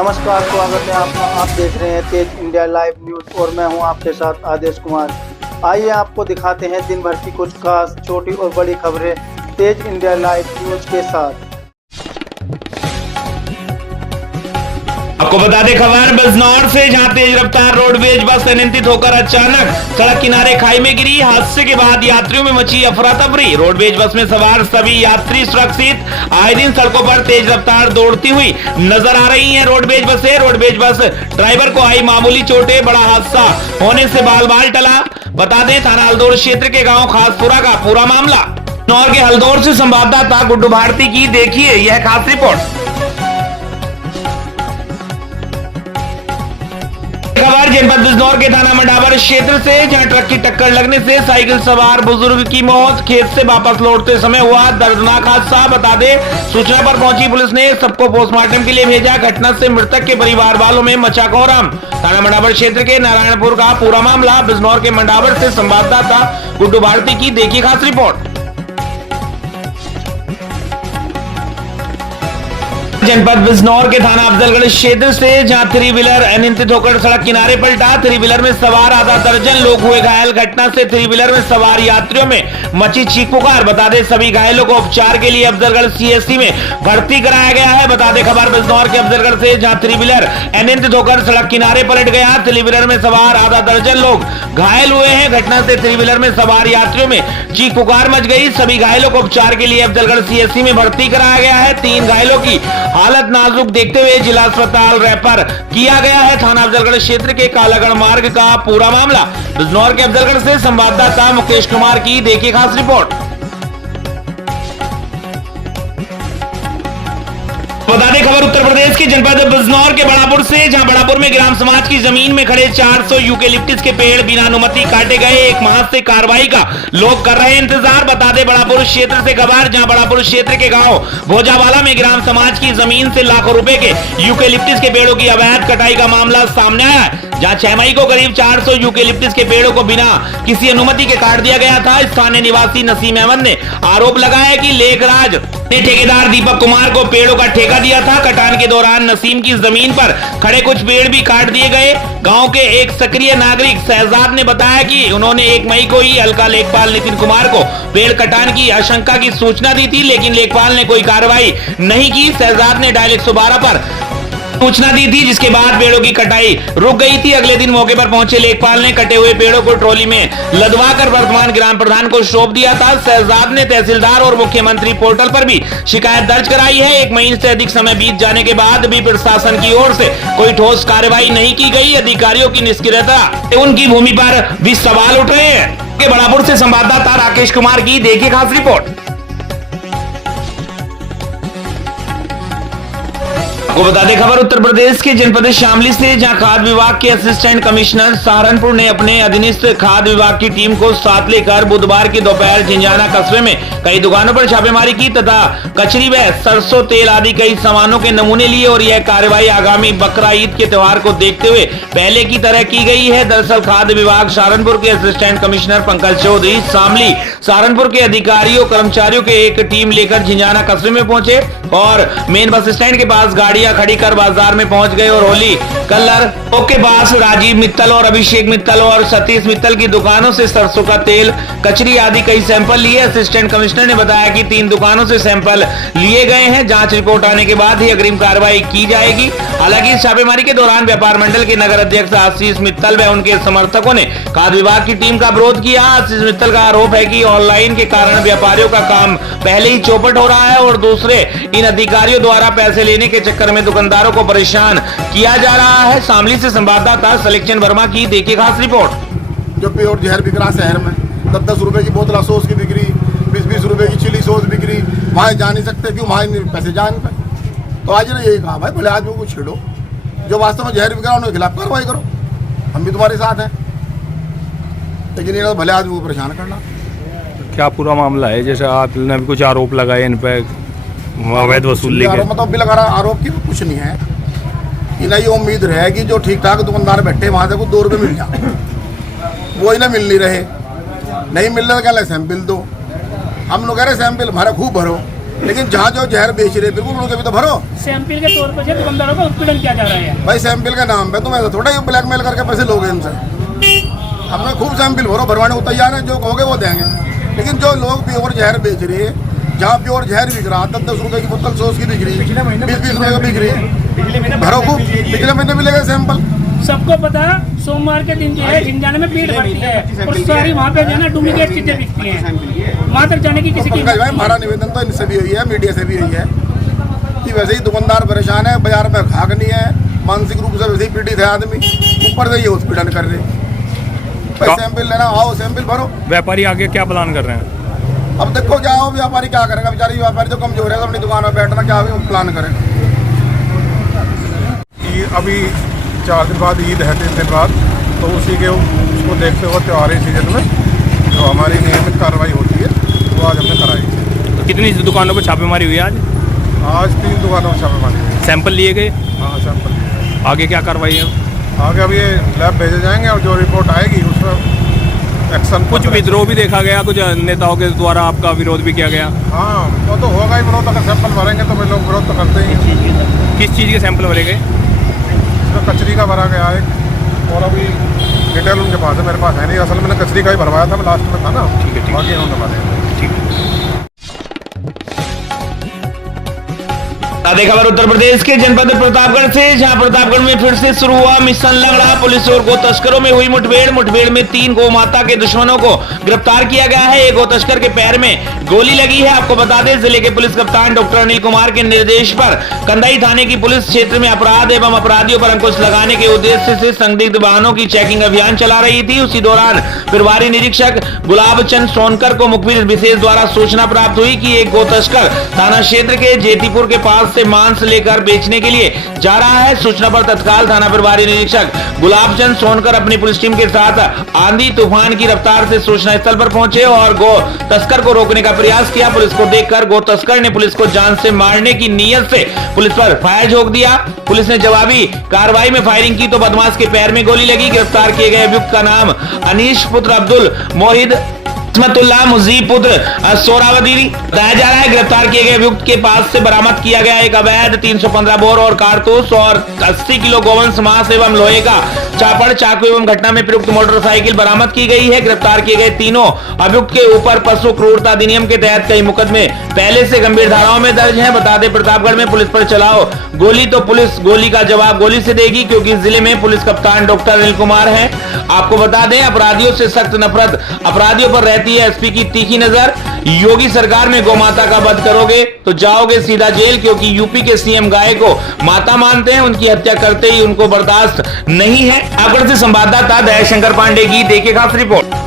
नमस्कार, स्वागत है आपका। आप देख रहे हैं तेज इंडिया लाइव न्यूज और मैं हूं आपके साथ आदेश कुमार। आइए आपको दिखाते हैं दिन भर की कुछ खास छोटी और बड़ी खबरें तेज इंडिया लाइव न्यूज के साथ। आपको बता दें खबर बिजनौर से, जहां तेज रफ्तार रोडवेज बस अनियंत्रित होकर अचानक सड़क किनारे खाई में गिरी। हादसे के बाद यात्रियों में मची अफरा तफरी। रोडवेज बस में सवार सभी यात्री सुरक्षित। आए दिन सड़कों पर तेज रफ्तार दौड़ती हुई नजर आ रही हैं रोडवेज बसें। रोडवेज बस ड्राइवर को आई मामूली चोटें, बड़ा हादसा होने से बाल बाल टला। बता दें थाना हल्दौर क्षेत्र के गाँव खासपुरा का पूरा मामला। बिजनौर के हल्दौर से संवाददाता गुड्डू भारती की देखिए यह खास रिपोर्ट। खबर जनपद बिजनौर के थाना मंडावर क्षेत्र से, जहां ट्रक की टक्कर लगने से साइकिल सवार बुजुर्ग की मौत। खेत से वापस लौटते समय हुआ दर्दनाक हादसा। बता दे सूचना पर पहुंची पुलिस ने सबको पोस्टमार्टम के लिए भेजा। घटना से मृतक के परिवार वालों में मचा कोहराम। थाना मंडावर क्षेत्र के नारायणपुर का पूरा मामला। बिजनौर के मंडावर से संवाददाता गुड्डू भारती की देखिए खास रिपोर्ट। जनपद बिजनौर के थाना अफजलगढ़ क्षेत्र से, जहां थ्री व्हीलर अनियंत्रित होकर सड़क किनारे पलटा। थ्री व्हीलर में सवार आधा दर्जन लोग हुए घायल। घटना से थ्री व्हीलर में सवार यात्रियों में मची चीख पुकार। बता दें सभी घायलों को उपचार के लिए अफजलगढ़ सीएससी में भर्ती कराया गया है। बता दें खबर बिजनौर के अफजलगढ़ से, जहां थ्री व्हीलर अनियंत्रित होकर सड़क किनारे पलट गया। थ्री व्हीलर में सवार आधा दर्जन लोग घायल हुए हैं। घटना से थ्री व्हीलर में सवार यात्रियों में चीख पुकार मच गई। सभी घायलों को उपचार के लिए अफजलगढ़ सीएससी में भर्ती कराया गया है। 3 घायलों की हालत नाजुक देखते हुए जिला अस्पताल रेफर किया गया है। थाना अफजलगढ़ क्षेत्र के कालागढ़ मार्ग का पूरा मामला। बिजनौर के अफजलगढ़ से संवाददाता मुकेश कुमार की देखिए खास रिपोर्ट। बता दें खबर उत्तर प्रदेश के जनपद बिजनौर के बड़ापुर से, जहां बड़ापुर में ग्राम समाज की जमीन में खड़े 400 यूकेलिप्टस के पेड़ बिना अनुमति काटे गए। 1 माह से कार्रवाई का लोग कर रहे हैं इंतजार। बता दें बड़ापुर क्षेत्र से खबर, जहां बड़ापुर क्षेत्र के गांव भोजावाला में ग्राम समाज की जमीन से लाखों रुपए के यूकेलिप्टस के पेड़ों की अवैध कटाई का मामला सामने आया है। जहां 6 मई को करीब 400 यूकेलिप्टस के पेड़ों को बिना किसी अनुमति के काट दिया गया था। स्थानीय निवासी नसीम अहमद ने आरोप लगाया कि लेखराज ने ठेकेदार दीपक कुमार को पेड़ों का ठेका दिया था। कटान के दौरान नसीम की जमीन पर खड़े कुछ पेड़ भी काट दिए गए। गांव के एक सक्रिय नागरिक शहजाद ने बताया कि उन्होंने 1 मई को ही हल्का लेखपाल नितिन कुमार को पेड़ कटान की आशंका की सूचना दी थी, लेकिन लेखपाल ने कोई कार्रवाई नहीं की। शहजाद ने डायल 112 पर सूचना दी थी, जिसके बाद पेड़ों की कटाई रुक गई थी। अगले दिन मौके पर पहुंचे लेखपाल ने कटे हुए पेड़ों को ट्रॉली में लदवाकर वर्तमान ग्राम प्रधान को सौंप दिया था। शहजाद ने तहसीलदार और मुख्यमंत्री पोर्टल पर भी शिकायत दर्ज कराई है। 1 महीने से अधिक समय बीत जाने के बाद भी प्रशासन की ओर से कोई ठोस कार्रवाई नहीं की गई। अधिकारियों की निष्क्रियता, उनकी भूमि पर भी सवाल उठ रहे हैं। बड़ापुर से संवाददाता राकेश कुमार की देखिए खास रिपोर्ट। आपको बता दें खबर उत्तर प्रदेश के जनपद शामली से, जहां खाद्य विभाग के असिस्टेंट कमिश्नर सहारनपुर ने अपने अधीनस्थ खाद्य विभाग की टीम को साथ लेकर बुधवार की दोपहर झिंझाना कस्बे में कई दुकानों पर छापेमारी की तथा कचरी व सरसों तेल आदि कई सामानों के नमूने लिए। और यह कार्रवाई आगामी बकरा ईद के त्योहार को देखते हुए पहले की तरह की गई है। दरअसल खाद्य विभाग सहारनपुर के असिस्टेंट कमिश्नर पंकज चौधरी शामली सहारनपुर के अधिकारियों कर्मचारियों के एक टीम लेकर झिंझाना कस्बे में पहुंचे और मेन बस स्टैंड के पास गाड़ियां खड़ी कर बाजार में पहुंच गए और होली कलर के पास राजीव मित्तल और अभिषेक मित्तल और सतीश मित्तल की दुकानों से सरसों का तेल, कचरी आदि कई सैंपल लिए। असिस्टेंट कमिश्नर ने बताया कि 3 दुकानों से सैंपल लिए गए हैं। जांच रिपोर्ट आने के बाद ही अग्रिम कार्रवाई की जाएगी। हालांकि इस छापेमारी के दौरान व्यापार मंडल के नगर अध्यक्ष आशीष मित्तल व उनके समर्थकों ने खाद्य विभाग की टीम का विरोध किया। आशीष मित्तल का आरोप है कि ऑनलाइन के कारण व्यापारियों का काम पहले ही चौपट हो रहा है और दूसरे इन अधिकारियों द्वारा पैसे लेने के चक्कर में दुकानदारों को परेशान किया जा रहा है। शामली से संवाददाता सलेक्शन वर्मा की देखिए खास रिपोर्ट। जो प्योर जहर बिक रहा शहर में, 10-10 रुपए की बोतल सॉस की बिक्री, 20-20 रुपए की चिली सॉस बिक्री, वहाँ जा नहीं सकते क्यों, वहाँ पैसे जान पे। तो आज ने यही कहा भाई भले आदमी को छेड़ो, जो वास्तव में जहर बिक रहा है उनके खिलाफ कार्रवाई करो, हम भी तुम्हारे साथ हैं, लेकिन ये भले आदमी को परेशान करना। क्या पूरा मामला है? जैसे आपने भी कुछ आरोप लगाए इन पे अवैध वसूली के, मतलब भी लगा रहा आरोप की कुछ नहीं है। इन्हें ये उम्मीद रहेगी जो ठीक ठाक दुकानदार बैठे वहाँ से कुछ 2 रुपये मिल जाए, वो इन्हें मिल नहीं रहे। नहीं मिल रहा तो क्या सैंपल दो, हम लोग कह रहे सैंपल हमारा खूब भरो, लेकिन जहाँ जो जहर बेच रहे बिल्कुल उनके भी तो भरो। सैंपल के तौर पर दुकानदारों का उत्पीड़न किया जा रहा है भाई सैंपल के नाम पे तुम ऐसा थोड़ा ही ब्लैकमेल करके पैसे लोगे इनसे। हमने खूब सैंपल भरो, भरवाने को तैयार है, जो कहोगे वो देंगे। लेकिन जो लोग प्योर जहर बेच रहे हैं, जहाँ प्योर जहर बिक रहा 10-10 रुपए की बोतल सॉस की बिक रही, 20-20 रुपए का बिक रही, भरो खूब। पिछले महीने मिलेगा सैंपल। सबको पता सोमवार के दिन जो है झिंझाने में भीड़ बढ़ती है और सारी वहाँ पे जो है ना डुप्लीकेट चीजें बिकती हैं। वहाँ तक जाने की किसी की भाई हमारा निवेदन तो इनसे भी हुई है, मीडिया से भी हुई है कि वैसे ही दुकानदार परेशान है, बाजार में खाक नहीं है, मानसिक रूप से वैसे ही पीड़ित है आदमी, ऊपर से ये हॉस्पिटल कर रहे। भाई सैंपल लेना आओ, सैंपल भरो। व्यापारी आगे क्या प्लान कर रहे हैं? अब देखो क्या हो, व्यापारी क्या करेगा? बेचारी व्यापारी तो कमजोर है, तो अपनी दुकान में बैठना क्या प्लान करेगा? अभी 4 दिन बाद ईद है, 3 दिन बाद, तो उसी के उसको देखते हुए त्योहारी सीजन में जो हमारी नियमित कार्रवाई होती है वो आज हमने कराई। तो कितनी दुकानों पर छापेमारी हुई आज? आज 3 दुकानों में छापेमारी हुई। सैंपल लिए गए? हाँ सैंपल लिए। आगे क्या कार्रवाई है? आगे अब ये लैब भेजे जाएंगे और जो रिपोर्ट आएगी उसमें एक्शन। कुछ विद्रोह भी देखा गया, कुछ नेताओं के द्वारा आपका विरोध भी किया गया। हाँ वो तो होगा ही विरोध, अगर सैंपल भरेंगे तो भाई लोग विरोध तो करते ही हैं। किस चीज़ के सैंपल भरे गए? इसमें कचरी का भरा गया है और अभी डिटेल उनके पास है, मेरे पास है नहीं। असल मैंने कचरी का ही भरवाया था, मैं लास्ट में था ना। ठीक है, बाकी इन्होंने भरे। ठीक है। ताज़ा खबर उत्तर प्रदेश के जनपद प्रतापगढ़ से, जहां प्रतापगढ़ में फिर से शुरू हुआ मिशन लंगड़ा। पुलिस और गो तस्करों में हुई मुठभेड़ में 3 गौ माता के दुश्मनों को गिरफ्तार किया गया है। एक गौ तस्कर के पैर में गोली लगी है। आपको बता दें, जिले के पुलिस कप्तान डॉक्टर अनिल कुमार के निर्देश पर कंदाई थाने की पुलिस क्षेत्र में अपराध एवं अपराधियों पर अंकुश लगाने के उद्देश्य से संदिग्ध वाहनों की चेकिंग अभियान चला रही थी। उसी दौरान प्रभारी निरीक्षक गुलाब चंद सोनकर को मुखबिर विशेष द्वारा सूचना प्राप्त हुई कि एक गौ तस्कर थाना क्षेत्र के जेतीपुर के पास से मांस लेकर बेचने के लिए जा रहा है। सूचना पर तत्काल थाना प्रभारी निरीक्षक गुलाब चंद सोनकर अपनी पुलिस टीम के साथ आंधी तूफान की रफ्तार से सूचना स्थल पर पहुंचे और गौ तस्कर को रोकने का प्रयास किया। पुलिस को देखकर गौ तस्कर ने पुलिस को जान से मारने की नीयत से पुलिस पर फायर झोंक दिया। पुलिस ने जवाबी कार्रवाई में फायरिंग की तो बदमाश के पैर में गोली लगी। गिरफ्तार किए गए अभियुक्त का नाम अनीश पुत्र अब्दुल मोहिद इस्मतुल्लाह मुजीब पुत्र सोरावदी बताया जा रहा है। गिरफ्तार किए गए अभियुक्त के पास से बरामद किया गया एक अवैध 315 बोर और कारतूस और 80 किलो गोवंश मांस एवं लोहे का चापड़ चाकू एवं घटना में प्रयुक्त मोटरसाइकिल बरामद की गई है। गिरफ्तार किए गए तीनों अभियुक्त के ऊपर पशु क्रूरता अधिनियम के तहत कई मुकदमे पहले से गंभीर धाराओं में दर्ज है। बता दें, प्रतापगढ़ में पुलिस पर चलाओ गोली तो पुलिस गोली का जवाब गोली से देगी, क्योंकि जिले में पुलिस कप्तान डॉक्टर अनिल कुमार है। आपको बता दें, अपराधियों से सख्त नफरत, अपराधियों पर रहती है एसपी की तीखी नजर। योगी सरकार में गौ माता का वध करोगे तो जाओगे सीधा जेल, क्योंकि यूपी के सीएम गाय को माता मानते हैं। उनकी हत्या करते ही उनको बर्दाश्त नहीं है। आगरा से संवाददाता दयाशंकर पांडे की देखिए खास रिपोर्ट।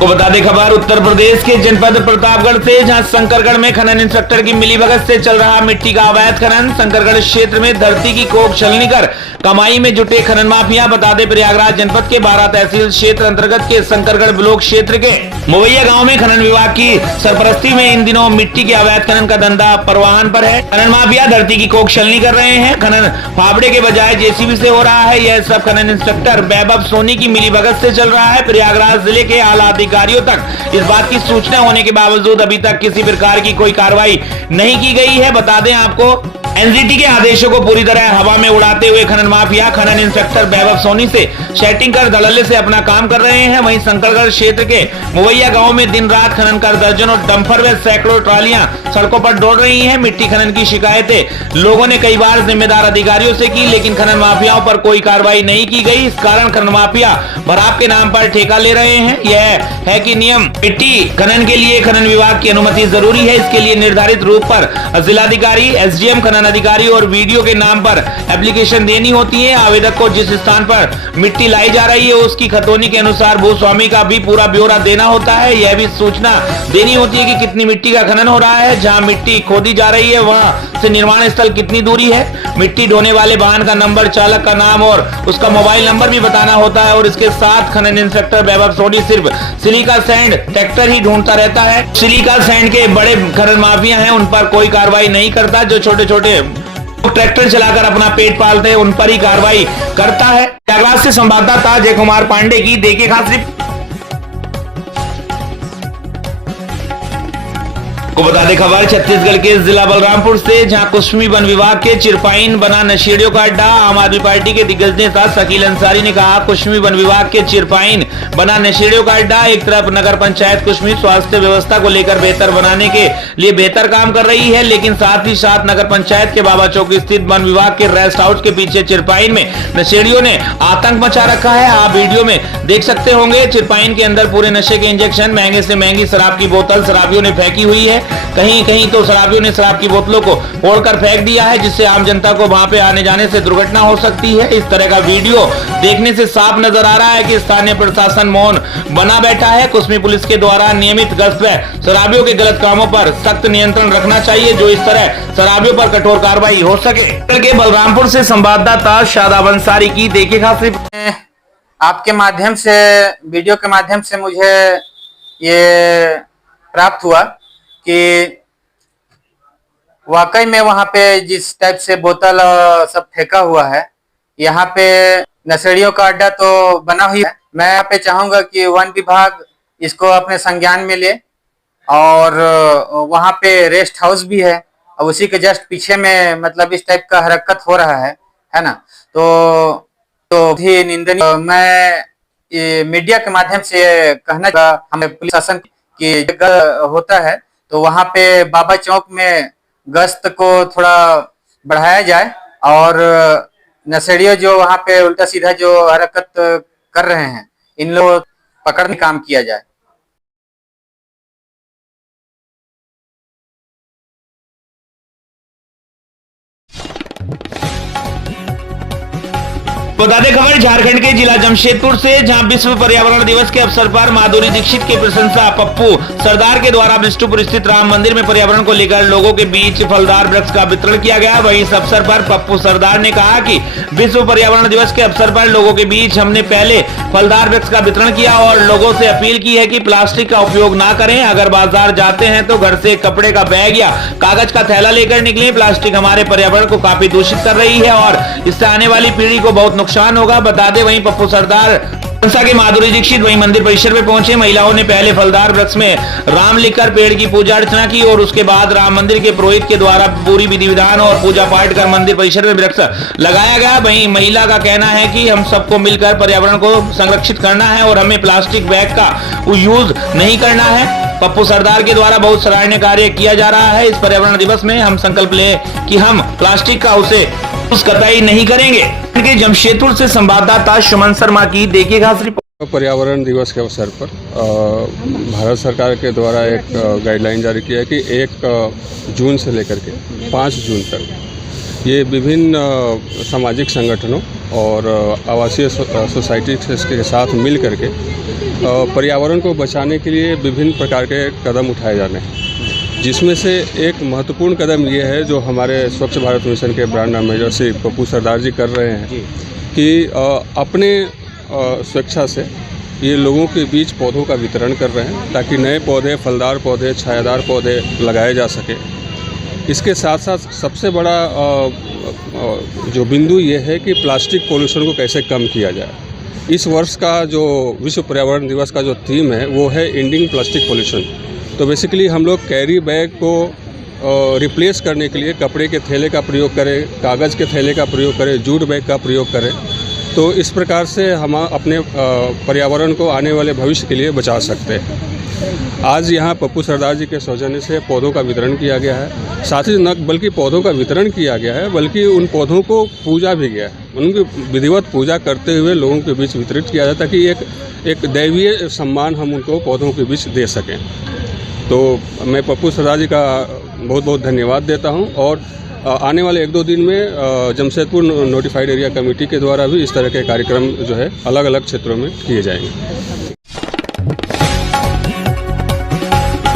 को बता दें खबर उत्तर प्रदेश के जनपद प्रतापगढ़ से, जहां शंकरगढ़ में खनन इंस्पेक्टर की मिलीभगत से चल रहा मिट्टी का अवैध खनन। शंकरगढ़ क्षेत्र में धरती की कोख छलनी कर कमाई में जुटे खनन माफिया। बता दें, प्रयागराज जनपद के 12 तहसील क्षेत्र अंतर्गत के शंकरगढ़ ब्लॉक क्षेत्र के मोवैया गांव में खनन विभाग की सरपरस्ती में इन दिनों मिट्टी के अवैध खनन का धंधा परवाहन पर है। खनन माफिया धरती की कोख छलनी कर रहे हैं। खनन फावड़े के बजाय जेसीबी से हो रहा है। यह सब खनन इंस्पेक्टर वैभव सोनी की मिलीभगत से चल रहा है। प्रयागराज जिले के आला अधिकारियों तक इस बात की सूचना होने के बावजूद अभी तक किसी प्रकार की कोई कार्रवाई नहीं की गई है। बता दें आपको, एनजीटी के आदेशों को पूरी तरह हवा में उड़ाते हुए खनन माफिया खनन इंस्पेक्टर वैभव सोनी से सेटिंग कर धड़ल्ले से अपना काम कर रहे हैं। वहीं शंकरगढ़ क्षेत्र के मोवैया गांव में दिन रात खनन कर दर्जनों डंपर व सैकड़ों ट्रालियां सड़कों पर दौड़ रही हैं। मिट्टी खनन की शिकायतें लोगों ने कई बार जिम्मेदार अधिकारियों से की, लेकिन खनन माफियाओं पर कोई कार्रवाई नहीं की गई। इस कारण खनन माफिया भराव के नाम पर ठेका ले रहे हैं। यह है कि नियम मिट्टी खनन के लिए खनन विभाग की अनुमति जरूरी है। इसके लिए निर्धारित रूप पर जिलाधिकारी, एसडीएम, खनन अधिकारी और वीडियो के नाम पर एप्लीकेशन देनी होती है। आवेदक को जिस स्थान पर मिट्टी लाई जा रही है उसकी खतौनी के अनुसार भूस्वामी का भी पूरा ब्यौरा देना होता है। यह भी सूचना देनी होती है कि कितनी मिट्टी का खनन हो रहा है, जहां मिट्टी खोदी जा रही है वहां से निर्माण स्थल कितनी दूरी है, मिट्टी ढोने वाले वाहन का नंबर, चालक का नाम और उसका मोबाइल नंबर भी बताना होता है। और इसके साथ खनन इंस्पेक्टर वैभव सोनी सिर्फ सिलिका सैंड ट्रैक्टर ही ढूंढता रहता है। सिलिका सैंड के बड़े खनन माफिया हैं, उन पर कोई कार्रवाई नहीं करता। जो छोटे छोटे ट्रैक्टर चलाकर अपना पेट पालते हैं उन पर ही कार्रवाई करता है। प्रयागराज से संवाददाता जय कुमार पांडे की देखिए खास रिपोर्ट। को बता दें खबर छत्तीसगढ़ के जिला बलरामपुर से, जहां कुश्मी वन विभाग के चिरपाइन बना नशेड़ियों का अड्डा। आम आदमी पार्टी के दिग्गज नेता शकील अंसारी ने कहा, कुश्मी वन विभाग के चिरपाइन बना नशेड़ियों का अड्डा। एक तरफ नगर पंचायत कुश्मी स्वास्थ्य व्यवस्था को लेकर बेहतर बनाने के लिए बेहतर काम कर रही है, लेकिन साथ ही साथ नगर पंचायत के बाबा चौक स्थित वन विभाग के रेस्ट हाउस के पीछे चिरपाइन में नशेड़ियों ने आतंक मचा रखा है। आप वीडियो में देख सकते होंगे, चिरपाइन के अंदर पूरे नशे के इंजेक्शन, महंगे से महंगी शराब की बोतल शराबियों ने फेंकी हुई है। कहीं कहीं तो शराबियों ने शराब की बोतलों को फोड़कर फेंक दिया है, जिससे आम जनता को वहां पे आने जाने से दुर्घटना हो सकती है। इस तरह का वीडियो देखने से साफ नजर आ रहा है कि स्थानीय प्रशासन मौन बना बैठा है। कुश्मी पुलिस के द्वारा नियमित गश्त व शराबियों के गलत कामों पर सख्त नियंत्रण रखना चाहिए, जो इस तरह शराबियों पर कठोर कार्रवाई हो सके। बलरामपुर से संवाददाता शादाब अंसारी की देखिए खास रिपोर्ट। आपके माध्यम से, वीडियो के माध्यम से मुझे ये प्राप्त हुआ कि वाकई में वहां पे जिस टाइप से बोतल सब फेंका हुआ है, यहाँ पे नशेड़ियों का अड्डा तो बना हुआ है। मैं यहाँ पे चाहूंगा कि वन विभाग इसको अपने संज्ञान में ले, और वहां पे रेस्ट हाउस भी है और उसी के जस्ट पीछे में मतलब इस टाइप का हरकत हो रहा है ना। तो भी निंदनीय। मैं ये मीडिया के माध्यम से कहना चाहता, हमें पुलिस शासन की होता है तो वहां पे बाबा चौक में गश्त को थोड़ा बढ़ाया जाए, और नशेड़ियों जो वहां पे उल्टा सीधा जो हरकत कर रहे हैं, इन लोग पकड़ने का काम किया जाए। बता दें खबर झारखंड के जिला जमशेदपुर से, जहां विश्व पर्यावरण दिवस के अवसर पर माधुरी दीक्षित की प्रशंसा पप्पू सरदार के द्वारा बिष्टुपुर स्थित राम मंदिर में पर्यावरण को लेकर लोगों के बीच फलदार वृक्ष का वितरण किया गया। वहीं इस अवसर पर पप्पू सरदार ने कहा कि विश्व पर्यावरण दिवस के अवसर पर लोगों के बीच हमने पहले फलदार वृक्ष का वितरण किया और लोगों से अपील की है कि प्लास्टिक का उपयोग ना करें। अगर बाजार जाते हैं तो घर से कपड़े का बैग या कागज का थैला लेकर निकलें। प्लास्टिक हमारे पर्यावरण को काफी दूषित कर रही है और इससे आने वाली पीढ़ी को बहुत नुकसान होगा। बता दें वहीं पप्पू सरदार संस्था के माधुरी दीक्षित वहीं मंदिर परिसर में पहुंचे। महिलाओं ने पहले फलदार वृक्ष में राम लिखकर पेड़ की पूजा अर्चना की और उसके बाद राम मंदिर के पुरोहित के द्वारा पूरी विधि विधान और पूजा पाठ कर मंदिर परिसर में वृक्ष लगाया गया। वहीं महिला का कहना है कि हम सबको मिलकर पर्यावरण को संरक्षित करना है और हमें प्लास्टिक बैग का यूज नहीं करना है। पप्पू सरदार के द्वारा बहुत सराहनीय कार्य किया जा रहा है। इस पर्यावरण दिवस में हम संकल्प ले कि हम प्लास्टिक का उसे कतई नहीं करेंगे। जमशेदपुर से संवाददाता सुमन शर्मा की देखिए खास रिपोर्ट। पर्यावरण दिवस के अवसर पर भारत सरकार के द्वारा एक गाइडलाइन जारी किया है कि 1 जून से लेकर के 5 जून तक ये विभिन्न सामाजिक संगठनों और आवासीय सोसाइटी के साथ मिल करके पर्यावरण को बचाने के लिए विभिन्न प्रकार के कदम उठाए जाने हैं, जिसमें से एक महत्वपूर्ण कदम ये है जो हमारे स्वच्छ भारत मिशन के ब्रांड एम्बेसडर श्री पप्पू सरदार जी कर रहे हैं कि अपने स्वेच्छा से ये लोगों के बीच पौधों का वितरण कर रहे हैं, ताकि नए पौधे, फलदार पौधे, छायादार पौधे लगाए जा सके। इसके साथ साथ सबसे बड़ा जो बिंदु ये है कि प्लास्टिक पोल्यूशन को कैसे कम किया जाए। इस वर्ष का जो विश्व पर्यावरण दिवस का जो थीम है वो है एंडिंग प्लास्टिक पोल्यूशन। तो बेसिकली हम लोग कैरी बैग को रिप्लेस करने के लिए कपड़े के थैले का प्रयोग करें, कागज़ के थैले का प्रयोग करें, जूट बैग का प्रयोग करें। तो इस प्रकार से हम अपने पर्यावरण को आने वाले भविष्य के लिए बचा सकते हैं। आज यहाँ पप्पू सरदार जी के सौजन्य से पौधों का वितरण किया गया है। साथ ही न बल्कि पौधों का वितरण किया गया है, बल्कि उन पौधों को पूजा भी गया है। उनकी विधिवत पूजा करते हुए लोगों के बीच वितरित किया जाता है कि एक दैवीय सम्मान हम उनको पौधों के बीच दे सकें। तो मैं पप्पू सरदार जी का बहुत बहुत धन्यवाद देता हूं, और आने वाले 1-2 दिन में जमशेदपुर नोटिफाइड एरिया कमेटी के द्वारा भी इस तरह के कार्यक्रम जो है अलग अलग क्षेत्रों में किए जाएंगे।